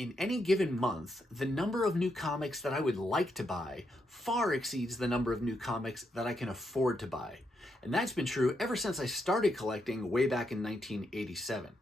In any given month, the number of new comics that I would like to buy far exceeds the number of new comics that I can afford to buy. And that's been true ever since I started collecting way back in 1987.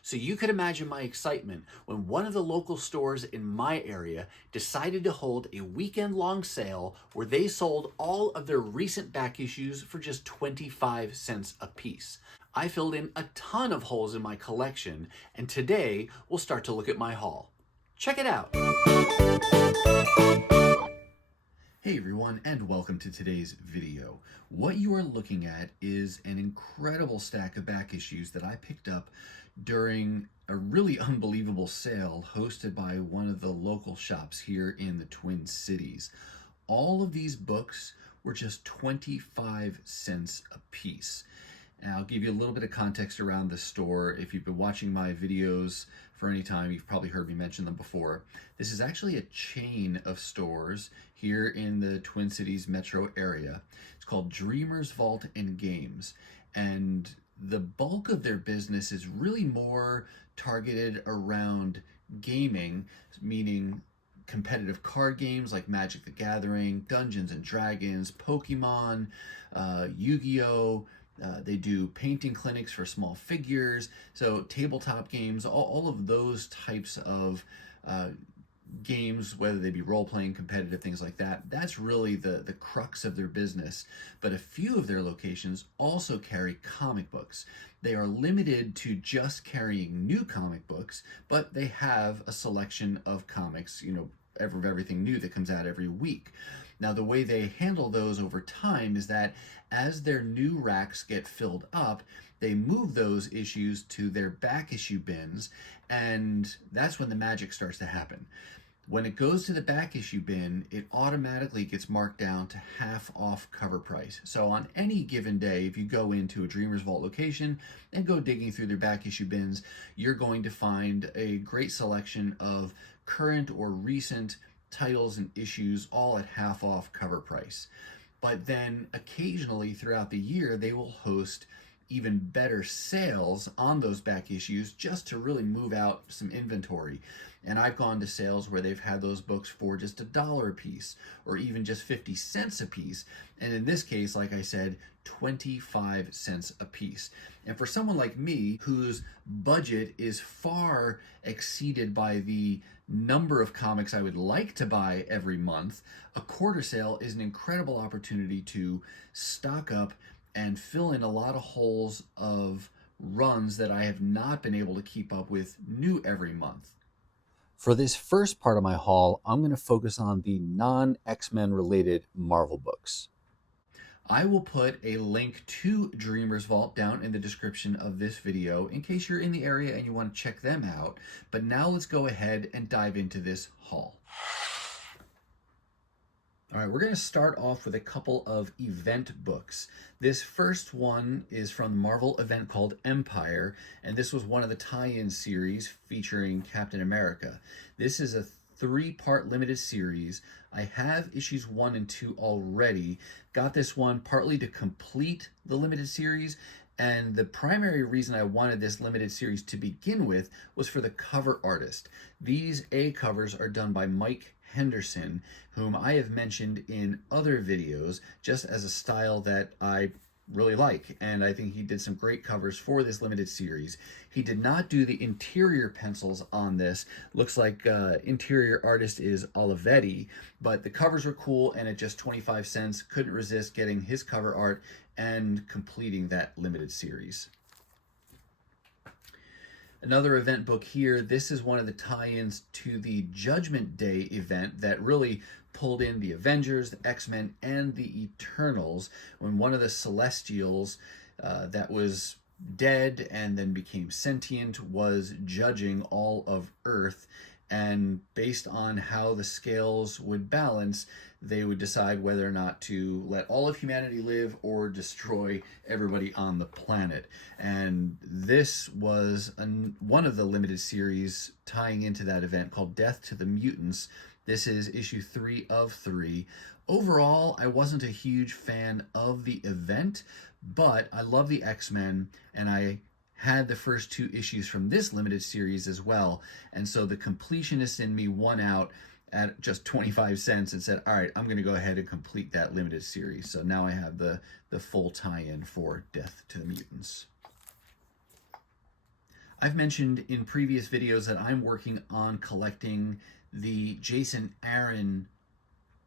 So you could imagine my excitement when one of the local stores in my area decided to hold a weekend-long sale where they sold all of their recent back issues for just 25 cents a piece. I filled in a ton of holes in my collection, and today we'll start to look at my haul. Check it out! Hey everyone, and welcome to today's video. What you are looking at is an incredible stack of back issues that I picked up during a really unbelievable sale hosted by one of the local shops here in the Twin Cities. All of these books were just 25 cents a piece. And I'll give you a little bit of context around the store. If you've been watching my videos for any time, you've probably heard me mention them before. This is actually a chain of stores here in the Twin Cities metro area. It's called Dreamers Vault and Games. And the bulk of their business is really more targeted around gaming, meaning competitive card games like Magic the Gathering, Dungeons and Dragons, Pokemon, Yu-Gi-Oh! They do painting clinics for small figures, so tabletop games, all of those types of games, whether they be role-playing, competitive, things like that. That's really the crux of their business. But a few of their locations also carry comic books. They are limited to just carrying new comic books, but they have a selection of comics, of everything new that comes out every week. Now, the way they handle those over time is that as their new racks get filled up, they move those issues to their back issue bins, and that's when the magic starts to happen. When it goes to the back issue bin, it automatically gets marked down to half off cover price. So on any given day, if you go into a Dreamers Vault location and go digging through their back issue bins, you're going to find a great selection of current or recent titles and issues all at half off cover price. But then occasionally throughout the year, they will host even better sales on those back issues just to really move out some inventory. And I've gone to sales where they've had those books for just $1 a piece or even just 50 cents a piece. And in this case, like I said, 25 cents a piece. And for someone like me, whose budget is far exceeded by the number of comics I would like to buy every month, a quarter sale is an incredible opportunity to stock up and fill in a lot of holes of runs that I have not been able to keep up with new every month. For this first part of my haul, I'm going to focus on the non-X-Men related Marvel books. I will put a link to Dreamers Vault down in the description of this video in case you're in the area and you want to check them out. But now let's go ahead and dive into this haul. All right, we're going to start off with a couple of event books. This first one is from the Marvel event called Empire, and this was one of the tie-in series featuring Captain America. This is a 3-part limited series. I have issues 1 and 2 already. Got this one partly to complete the limited series, and the primary reason I wanted this limited series to begin with was for the cover artist. These A covers are done by Mike Henderson, whom I have mentioned in other videos just as a style that I really like, and I think he did some great covers for this limited series. He did not do the interior pencils on this. Looks like interior artist is Olivetti, but the covers were cool, and at just 25 cents, couldn't resist getting his cover art and completing that limited series. Another event book here. This is one of the tie-ins to the Judgment Day event that really pulled in the Avengers, the X-Men, and the Eternals when one of the Celestials that was dead and then became sentient was judging all of Earth. And based on how the scales would balance, they would decide whether or not to let all of humanity live or destroy everybody on the planet. And this was one of the limited series tying into that event called Death to the Mutants. This is issue 3 of 3. Overall, I wasn't a huge fan of the event, but I love the X-Men, and I had the first 2 issues from this limited series as well. And so the completionist in me won out at just 25 cents and said, all right, I'm going to go ahead and complete that limited series. So now I have the full tie-in for Death to the Mutants. I've mentioned in previous videos that I'm working on collecting the Jason Aaron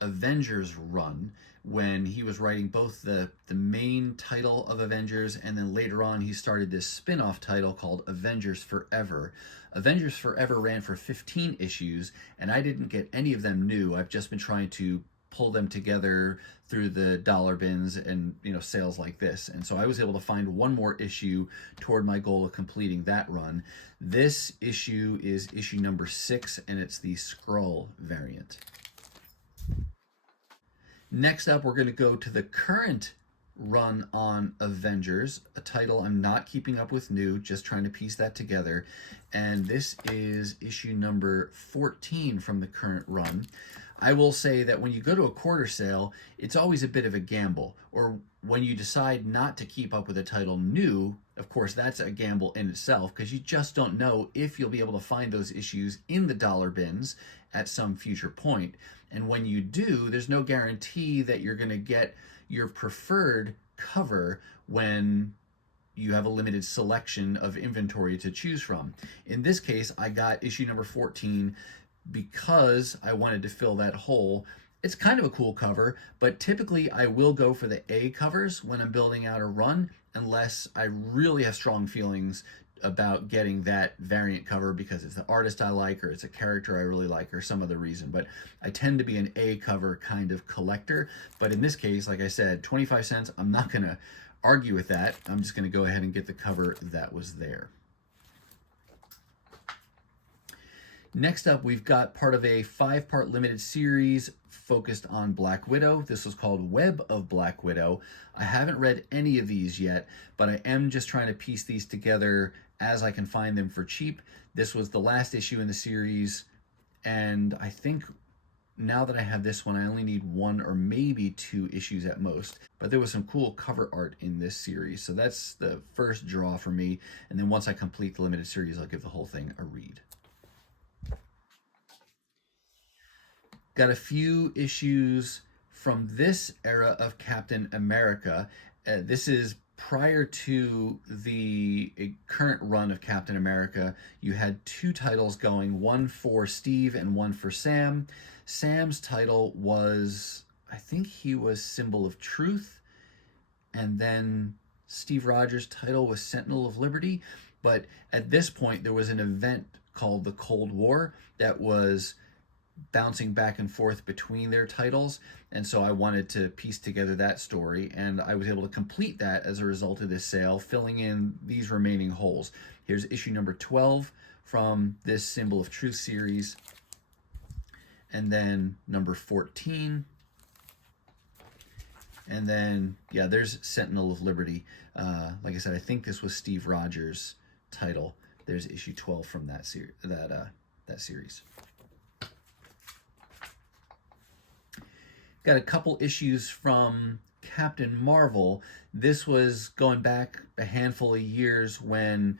Avengers run, when he was writing both the main title of Avengers, and then later on he started this spin-off title called Avengers Forever. Avengers Forever ran for 15 issues, and I didn't get any of them new. I've just been trying to pull them together through the dollar bins and sales like this. And so I was able to find one more issue toward my goal of completing that run. This issue is issue number 6, and it's the Skrull variant. Next up, we're going to go to the current run on Avengers, a title I'm not keeping up with new, just trying to piece that together. And this is issue number 14 from the current run. I will say that when you go to a quarter sale, it's always a bit of a gamble. Or when you decide not to keep up with a title new, of course, that's a gamble in itself, because you just don't know if you'll be able to find those issues in the dollar bins at some future point. And when you do, there's no guarantee that you're going to get your preferred cover when you have a limited selection of inventory to choose from. In this case, I got issue number 14 because I wanted to fill that hole. It's kind of a cool cover, but typically I will go for the A covers when I'm building out a run, unless I really have strong feelings about getting that variant cover because it's the artist I like, or it's a character I really like, or some other reason. But I tend to be an A cover kind of collector. But in this case, like I said, 25 cents, I'm not going to argue with that. I'm just going to go ahead and get the cover that was there. Next up, we've got part of a 5-part limited series focused on Black Widow. This was called Web of Black Widow. I haven't read any of these yet, but I am just trying to piece these together as I can find them for cheap. This was the last issue in the series, and I think now that I have this one, I only need 1 or maybe 2 issues at most. But there was some cool cover art in this series, so that's the first draw for me. And then once I complete the limited series, I'll give the whole thing a read. Got a few issues from this era of Captain America. This is prior to the current run of Captain America. You had 2 titles going, one for Steve and one for Sam. Sam's title was, I think he was Symbol of Truth, and then Steve Rogers' title was Sentinel of Liberty. But at this point, there was an event called the Cold War that was bouncing back and forth between their titles, and so I wanted to piece together that story, and I was able to complete that as a result of this sale, filling in these remaining holes. Here's issue number 12 from this Symbol of Truth series, and then number 14, and then there's Sentinel of Liberty. Like I said, I think this was Steve Rogers' title. There's issue 12 from that series. Got a couple issues from Captain Marvel. This was going back a handful of years when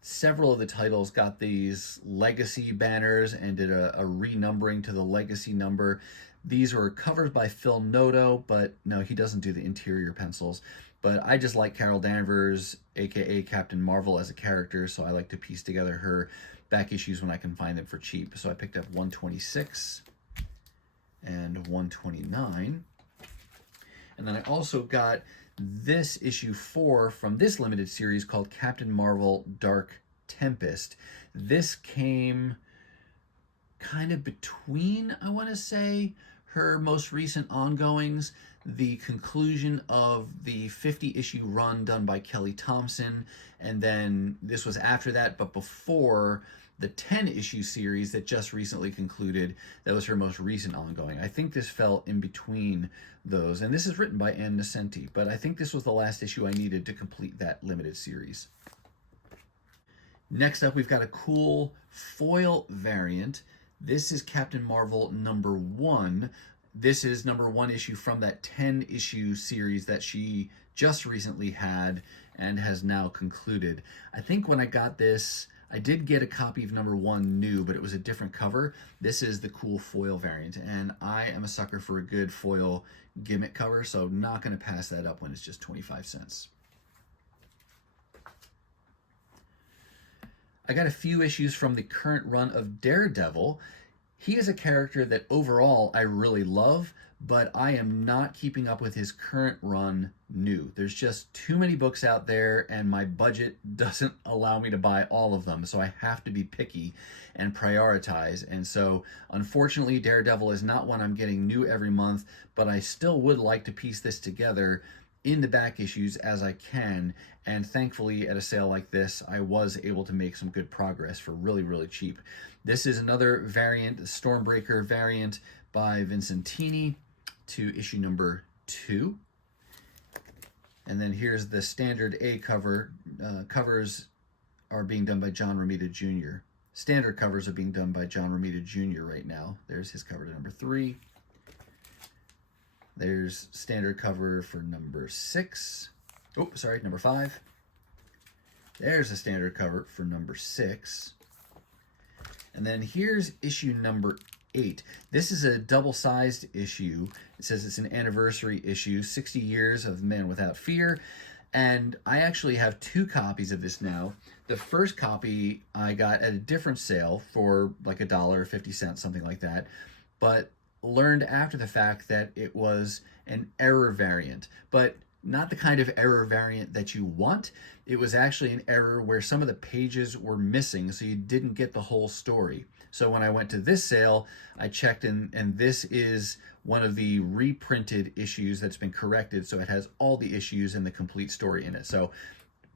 several of the titles got these legacy banners and did a renumbering to the legacy number. These were covers by Phil Noto, but no, he doesn't do the interior pencils. But I just like Carol Danvers, aka Captain Marvel, as a character, so I like to piece together her back issues when I can find them for cheap. So I picked up 126 and 129. And then I also got this issue 4 from this limited series called Captain Marvel Dark Tempest. This came kind of between, I want to say, her most recent ongoings, the conclusion of the 50-issue run done by Kelly Thompson, and then this was after that, but before the 10-issue series that just recently concluded. That was her most recent ongoing. I think this fell in between those, and this is written by Ann Nocenti, but I think this was the last issue I needed to complete that limited series. Next up, we've got a cool foil variant. This is Captain Marvel number 1. This is number 1 issue from that 10-issue series that she just recently had, and has now concluded. I think when I got this, I did get a copy of number 1 new, but it was a different cover. This is the cool foil variant, and I am a sucker for a good foil gimmick cover, so not going to pass that up when it's just 25 cents. I got a few issues from the current run of Daredevil. He is a character that overall I really love, but I am not keeping up with his current run new. There's just too many books out there, and my budget doesn't allow me to buy all of them, so I have to be picky and prioritize. And so, unfortunately, Daredevil is not one I'm getting new every month, but I still would like to piece this together in the back issues as I can, and thankfully at a sale like this I was able to make some good progress for really, really cheap. This is another variant, the Stormbreaker variant by Vincentini to issue number 2. And then here's the standard A cover. Covers are being done by John Romita Jr. Standard covers are being done by John Romita Jr. right now. There's his cover to number 3. There's standard cover for number 6. Oh, sorry, number 5. There's a standard cover for number 6. And then here's issue number 8. This is a double-sized issue. It says it's an anniversary issue, 60 Years of Men Without Fear. And I actually have 2 copies of this now. The first copy I got at a different sale for like $1 or 50 cents, something like that. But learned after the fact that it was an error variant, but not the kind of error variant that you want. It was actually an error where some of the pages were missing, so you didn't get the whole story. So when I went to this sale, I checked, and this is one of the reprinted issues that's been corrected, so it has all the issues and the complete story in it. So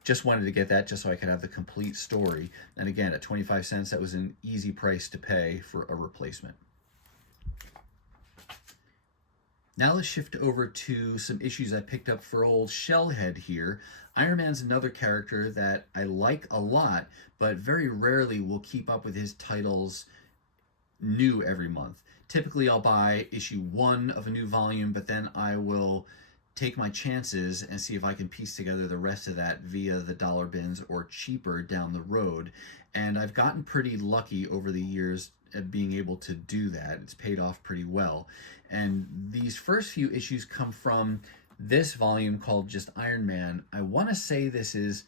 just wanted to get that just so I could have the complete story. And again, at 25 cents, that was an easy price to pay for a replacement. Now let's shift over to some issues I picked up for old Shellhead here. Iron Man's another character that I like a lot, but very rarely will keep up with his titles new every month. Typically I'll buy issue 1 of a new volume, but then I will take my chances and see if I can piece together the rest of that via the dollar bins or cheaper down the road. And I've gotten pretty lucky over the years at being able to do that. It's paid off pretty well. And these first few issues come from this volume called just Iron Man. I want to say this is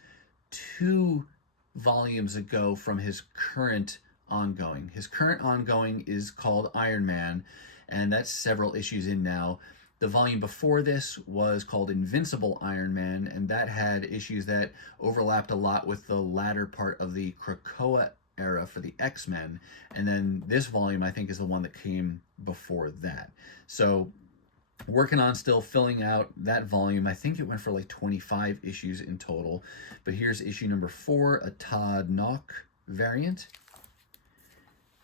2 volumes ago from his current ongoing. His current ongoing is called Iron Man, and that's several issues in now. The volume before this was called Invincible Iron Man, and that had issues that overlapped a lot with the latter part of the Krakoa era for the X-Men. And then this volume, I think, is the one that came before that. So working on still filling out that volume. I think it went for like 25 issues in total. But here's issue number 4, a Todd Nauck variant.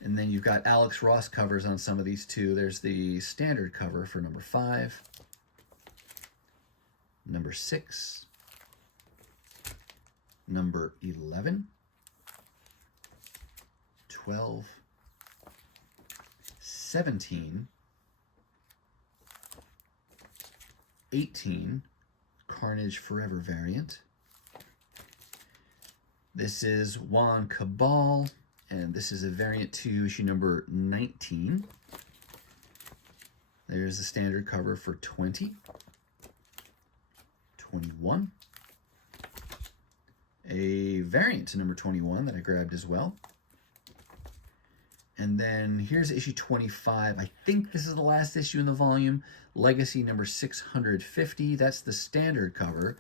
And then you've got Alex Ross covers on some of these too. There's the standard cover for number 5, number 6, number 11, 12, 17, 18, Carnage Forever variant. This is Juan Cabal, and this is a variant to issue number 19. There's the standard cover for 20, 21, a variant to number 21 that I grabbed as well. And then here's issue 25. I think this is the last issue in the volume. Legacy number 650. That's the standard cover.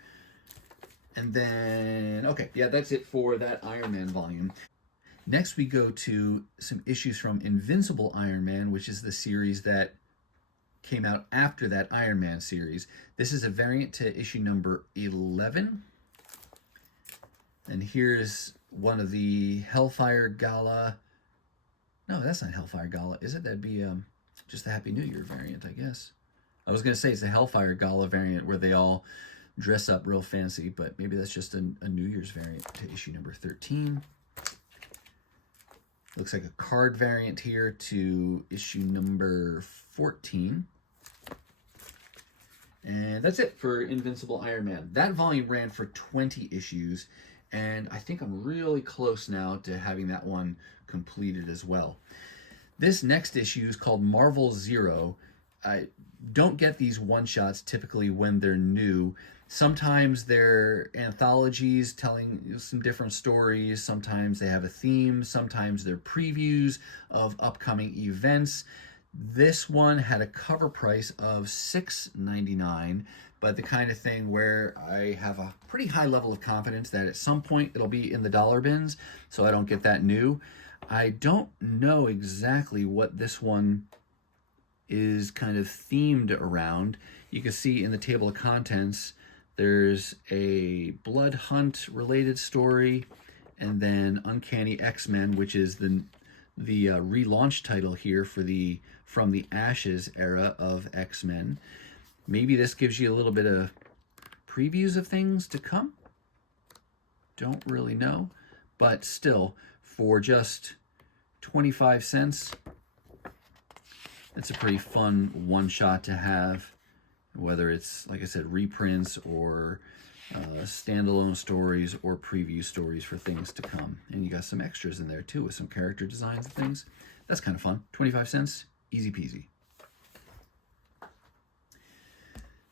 And then, okay, yeah, that's it for that Iron Man volume. Next, we go to some issues from Invincible Iron Man, which is the series that came out after that Iron Man series. This is a variant to issue number 11. And here's one of the Hellfire Gala. No, that's not Hellfire Gala, is it? That'd be just the Happy New Year variant, I guess. I was going to say it's the Hellfire Gala variant where they all dress up real fancy, but maybe that's just a New Year's variant to issue number 13. Looks like a card variant here to issue number 14. And that's it for Invincible Iron Man. That volume ran for 20 issues, and I think I'm really close now to having that one completed as well. This next issue is called Marvel Zero. I don't get these one-shots typically when they're new. Sometimes they're anthologies telling some different stories. Sometimes they have a theme. Sometimes they're previews of upcoming events. This one had a cover price of $6.99, but the kind of thing where I have a pretty high level of confidence that at some point it'll be in the dollar bins, so I don't get that new. I don't know exactly what this one is kind of themed around. You can see in the table of contents, there's a Blood Hunt related story, and then Uncanny X-Men, which is the relaunch title here for the From the Ashes era of X-Men. Maybe this gives you a little bit of previews of things to come. Don't really know, but still, for just 25 cents, it's a pretty fun one-shot to have, whether it's, like I said, reprints or standalone stories or preview stories for things to come. And you got some extras in there too with some character designs and things. That's kind of fun. 25 cents, easy peasy.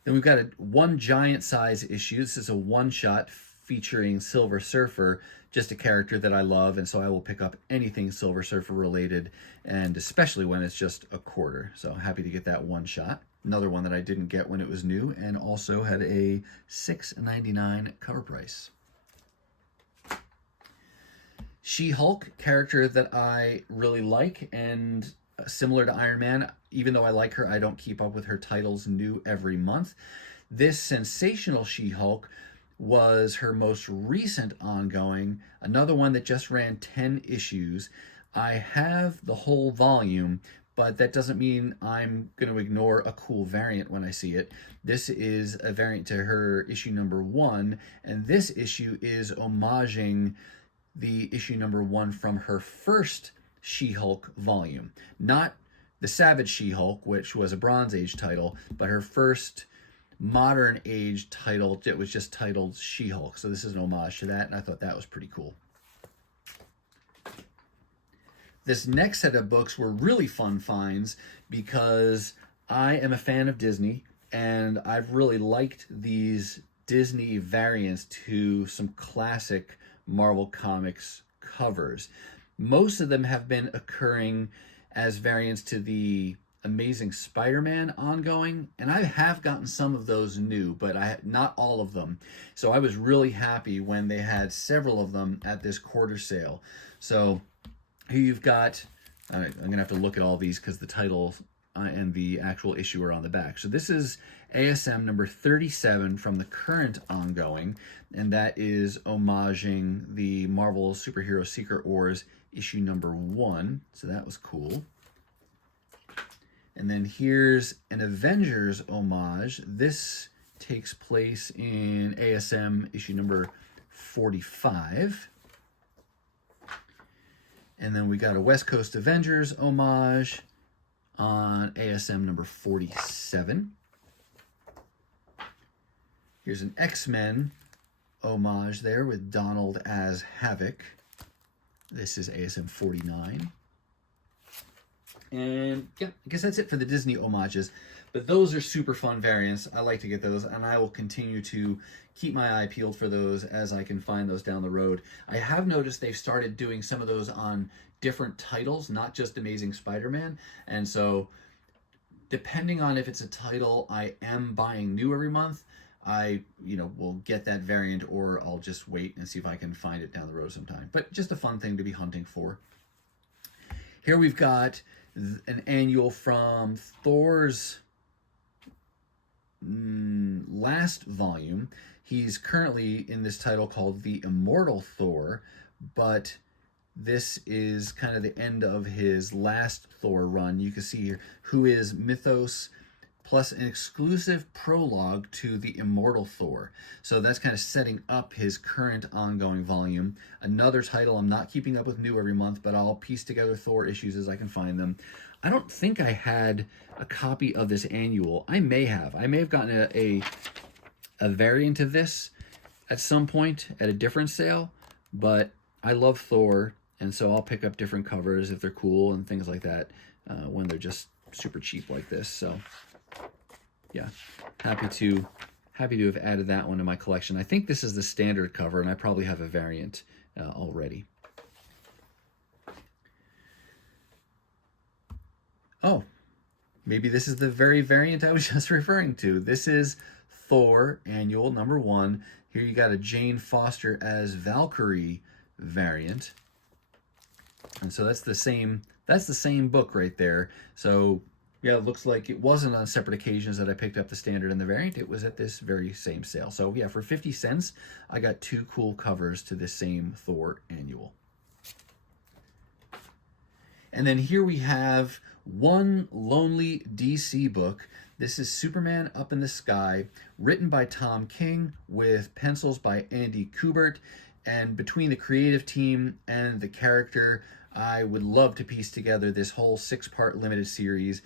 Then we've got a one giant size issue. This is a one-shot featuring Silver Surfer, just a character that I love, and so I will pick up anything Silver Surfer related, and especially when it's just a quarter. So happy to get that one shot. Another one that I didn't get when it was new, and also had a $6.99 cover price. She-Hulk, character that I really like, and similar to Iron Man, even though I like her, I don't keep up with her titles new every month. This Sensational She-Hulk was her most recent ongoing, another one that just ran 10 issues. I have the whole volume, but that doesn't mean I'm going to ignore a cool variant when I see it. This is a variant to her issue number 1, and this issue is homaging the issue number 1 from her first She-Hulk volume. Not the Savage She-Hulk, which was a Bronze Age title, but her first modern age title. It was just titled She-Hulk. So this is an homage to that, and I thought that was pretty cool. This next set of books were really fun finds because I am a fan of Disney, and I've really liked these Disney variants to some classic Marvel Comics covers. Most of them have been occurring as variants to the Amazing Spider-Man ongoing, and I have gotten some of those new, but not all of them. So I was really happy when they had several of them at this quarter sale. So here you've got, I'm going to have to look at all these because the title and the actual issue are on the back. So this is ASM number 37 from the current ongoing, and that is homaging the Marvel Superhero Secret Wars issue number 1. So that was cool. And then here's an Avengers homage. This takes place in ASM issue number 45. And then we got a West Coast Avengers homage on ASM number 47. Here's an X-Men homage there with Donald as Havoc. This is ASM 49. And yeah, I guess that's it for the Disney homages. But those are super fun variants. I like to get those, and I will continue to keep my eye peeled for those as I can find those down the road. I have noticed they've started doing some of those on different titles, not just Amazing Spider-Man. And so depending on if it's a title I am buying new every month, I will get that variant, or I'll just wait and see if I can find it down the road sometime. But just a fun thing to be hunting for. Here we've got an annual from Thor's last volume. He's currently in this title called The Immortal Thor, but this is kind of the end of his last Thor run. You can see here who is Mythos plus an exclusive prologue to the Immortal Thor. So that's kind of setting up his current ongoing volume. Another title, I'm not keeping up with new every month, but I'll piece together Thor issues as I can find them. I don't think I had a copy of this annual. I may have. I may have gotten a variant of this at some point at a different sale, but I love Thor, and so I'll pick up different covers if they're cool and things like that when they're just super cheap like this. So yeah, happy to have added that one to my collection. I think this is the standard cover, and I probably have a variant already. Oh, maybe this is the very variant I was just referring to. This is Thor Annual #1. Here you got a Jane Foster as Valkyrie variant. And so that's the same book right there. So yeah, it looks like it wasn't on separate occasions that I picked up the standard and the variant. It was at this very same sale. So yeah, for 50 cents, I got 2 cool covers to this same Thor Annual. And then here we have one lonely DC book. This is Superman Up in the Sky, written by Tom King with pencils by Andy Kubert. And between the creative team and the character, I would love to piece together this whole 6-part limited series.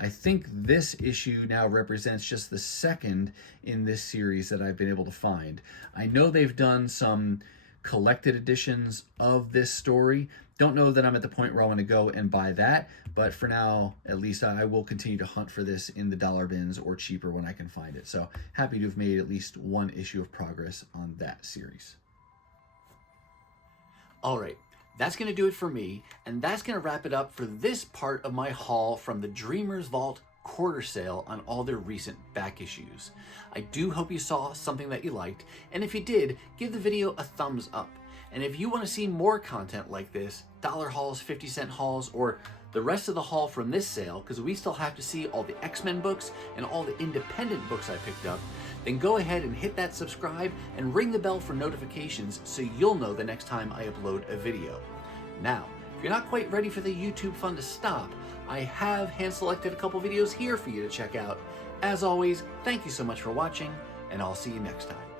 I think this issue now represents just the second in this series that I've been able to find. I know they've done some collected editions of this story. Don't know that I'm at the point where I want to go and buy that, but for now, at least I will continue to hunt for this in the dollar bins or cheaper when I can find it. So happy to have made at least one issue of progress on that series. All right, that's going to do it for me, and that's going to wrap it up for this part of my haul from the Dreamers Vault quarter sale on all their recent back issues. I do hope you saw something that you liked, and if you did, give the video a thumbs up. And if you want to see more content like this, dollar hauls, 50-cent hauls, or the rest of the haul from this sale, because we still have to see all the X-Men books and all the independent books I picked up, then go ahead and hit that subscribe and ring the bell for notifications so you'll know the next time I upload a video. Now, if you're not quite ready for the YouTube fun to stop, I have hand-selected a couple videos here for you to check out. As always, thank you so much for watching, and I'll see you next time.